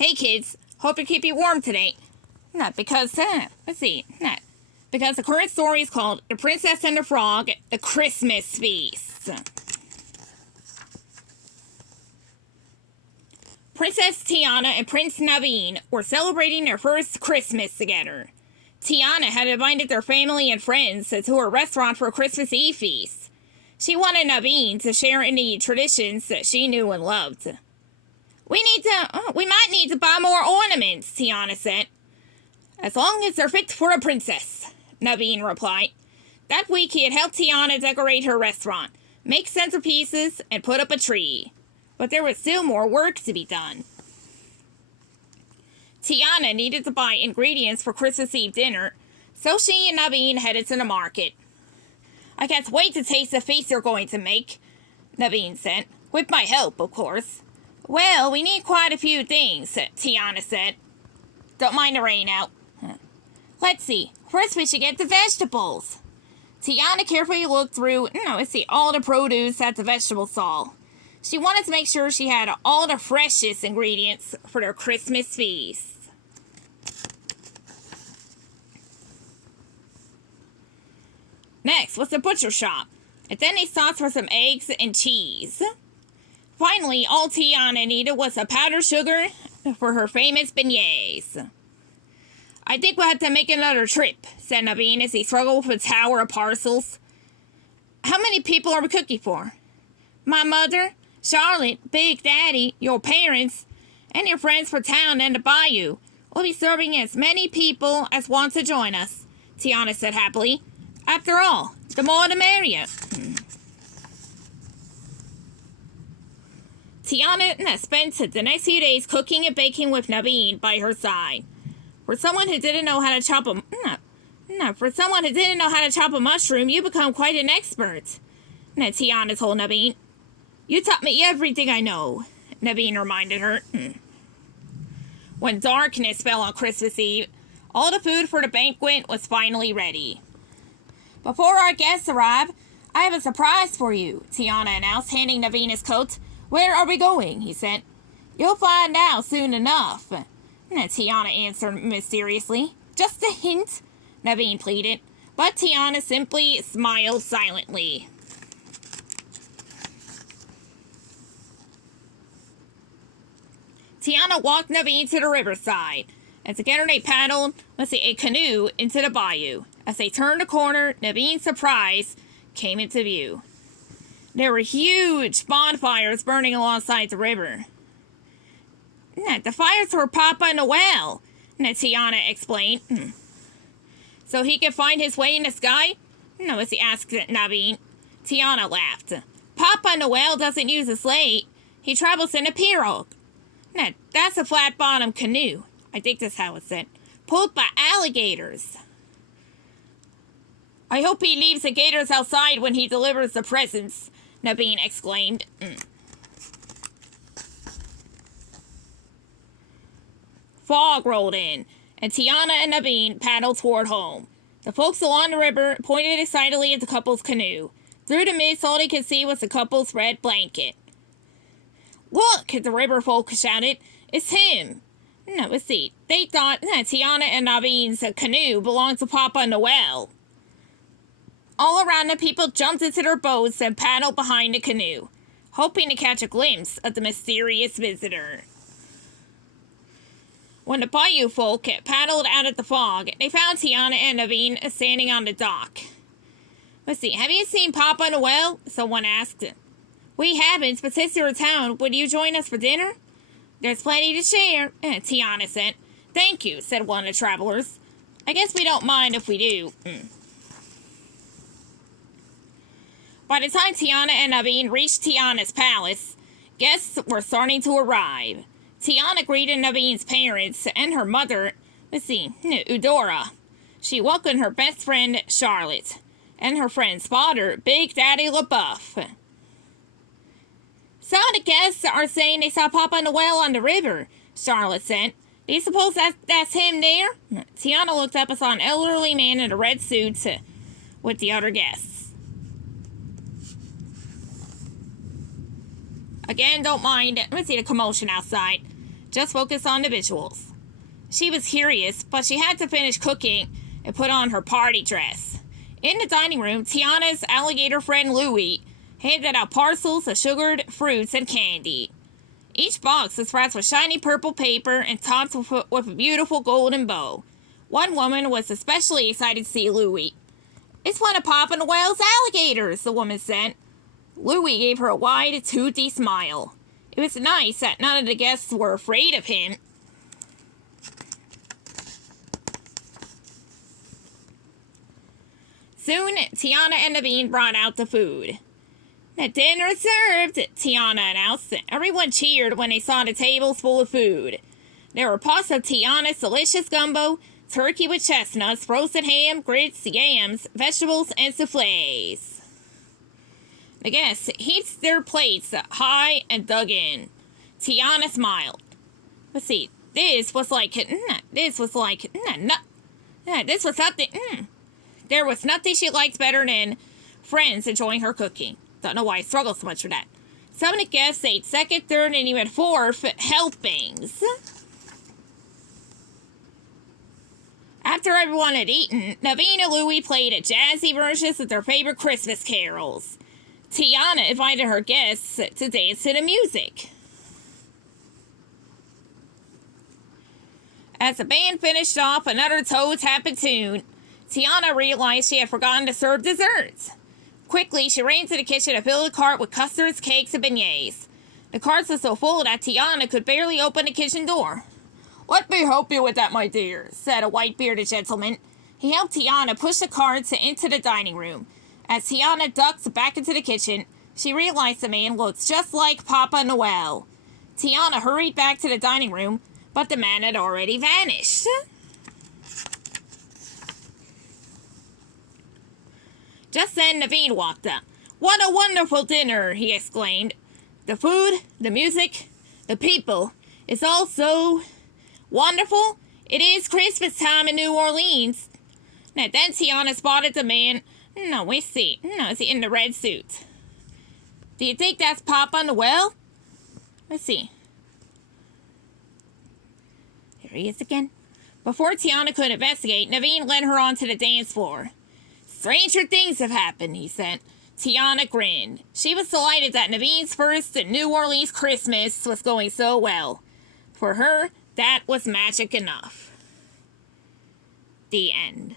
Hey kids, hope you keep you warm today. Because the current story is called The Princess and the Frog, The Christmas Feast. Princess Tiana and Prince Naveen were celebrating their first Christmas together. Tiana had invited their family and friends to a restaurant for a Christmas Eve feast. She wanted Naveen to share in the traditions that she knew and loved. We might need to buy more ornaments, Tiana said. As long as they're fit for a princess, Naveen replied. That week he had helped Tiana decorate her restaurant, make centerpieces, and put up a tree. But there was still more work to be done. Tiana needed to buy ingredients for Christmas Eve dinner, so she and Naveen headed to the market. I can't wait to taste the feast you're going to make, Naveen said. With my help, of course. Well, we need quite a few things, Tiana said. Don't mind the rain out. Let's see. First we should get the vegetables. Tiana carefully looked through, all the produce at the vegetable stall. She wanted to make sure she had all the freshest ingredients for their Christmas feast. Next was the butcher shop, and then they stopped for some eggs and cheese. Finally, all Tiana needed was a powdered sugar for her famous beignets. I think we'll have to make another trip, said Naveen as he struggled with a tower of parcels. How many people are we cooking for? My mother, Charlotte, Big Daddy, your parents, and your friends for town and the bayou. We'll be serving as many people as want to join us, Tiana said happily. After all, the more the merrier. Tiana spent the next few days cooking and baking with Naveen by her side. For someone who didn't know how to chop a mushroom, you become quite an expert. Tiana told Naveen. You taught me everything I know, Naveen reminded her. When darkness fell on Christmas Eve, all the food for the banquet was finally ready. Before our guests arrive, I have a surprise for you, Tiana announced, handing Naveen his coat. Where are we going? He said. You'll find out soon enough, Tiana answered mysteriously. Just a hint, Naveen pleaded, but Tiana simply smiled silently. Tiana walked Naveen to the riverside, and together they paddled a canoe into the bayou. As they turned the corner, Naveen's surprise came into view. There were huge bonfires burning alongside the river. The fires were Papa Noel, Tiana explained. So he could find his way in the sky? As he asked Naveen. Tiana laughed. Papa Noel doesn't use a sleigh. He travels in a pirogue. That's a flat-bottom canoe. I think that's how it's said. Pulled by alligators. I hope he leaves the gators outside when he delivers the presents, Naveen exclaimed. Fog rolled in, and Tiana and Naveen paddled toward home. The folks along the river pointed excitedly at the couple's canoe. Through the mist, all they could see was the couple's red blanket. Look, the river folk shouted. It's him. They thought Tiana and Naveen's canoe belonged to Papa Noel. All around the people jumped into their boats and paddled behind the canoe, hoping to catch a glimpse of the mysterious visitor. When the bayou folk paddled out of the fog, they found Tiana and Naveen standing on the dock. Have you seen Papa Noel? Someone asked. We haven't, but since you're in town, would you join us for dinner? There's plenty to share, Tiana said. Thank you, said one of the travelers. I guess we don't mind if we do. By the time Tiana and Naveen reached Tiana's palace, guests were starting to arrive. Tiana greeted Naveen's parents and her mother, Eudora. She welcomed her best friend, Charlotte, and her friend's father, Big Daddy LaBeouf. Some of the guests are saying they saw Papa Noel on the river, Charlotte said. Do you suppose that's him there? Tiana looked up and saw an elderly man in a red suit with the other guests. Again, don't mind the commotion outside. just focus on the visuals. She was curious, but she had to finish cooking and put on her party dress. In the dining room, Tiana's alligator friend Louie handed out parcels of sugared fruits and candy. Each box was wrapped with shiny purple paper and topped with a beautiful golden bow. One woman was especially excited to see Louie. "It's one of Papa Noel's alligators," the woman said. Louie gave her a wide, toothy smile. It was nice that none of the guests were afraid of him. Soon, Tiana and Naveen brought out the food. "The dinner served," Tiana announced. Everyone cheered when they saw the tables full of food. There were pots of Tiana's delicious gumbo, turkey with chestnuts, roasted ham, grits, yams, vegetables, and souffles. The guests heaped their plates high and dug in. Tiana smiled. Let's see, this was nothing. There was nothing she liked better than friends enjoying her cooking. Don't know why I struggle so much for that. Some of the guests ate second, third, and even fourth helpings. After everyone had eaten, Naveen and Louie played a jazzy versions of their favorite Christmas carols. Tiana invited her guests to dance to the music. As the band finished off another toe-tapping tune, Tiana realized she had forgotten to serve desserts. Quickly, she ran to the kitchen to fill the cart with custards, cakes, and beignets. The carts were so full that Tiana could barely open the kitchen door. "Let me help you with that, my dear," said a white-bearded gentleman. He helped Tiana push the carts into the dining room. As Tiana ducked back into the kitchen, she realized the man looked just like Papa Noel. Tiana hurried back to the dining room, but the man had already vanished. Just then, Naveen walked up. "What a wonderful dinner!" he exclaimed. "The food, the music, the people, it's all so wonderful. It is Christmas time in New Orleans." Now then Tiana spotted the man. It's in the red suit. "Do you think that's Papa Noel?" Let's see. Here he is again. Before Tiana could investigate, Naveen led her onto the dance floor. "Stranger things have happened," he said. Tiana grinned. She was delighted that Naveen's first New Orleans Christmas was going so well. For her, that was magic enough. The end.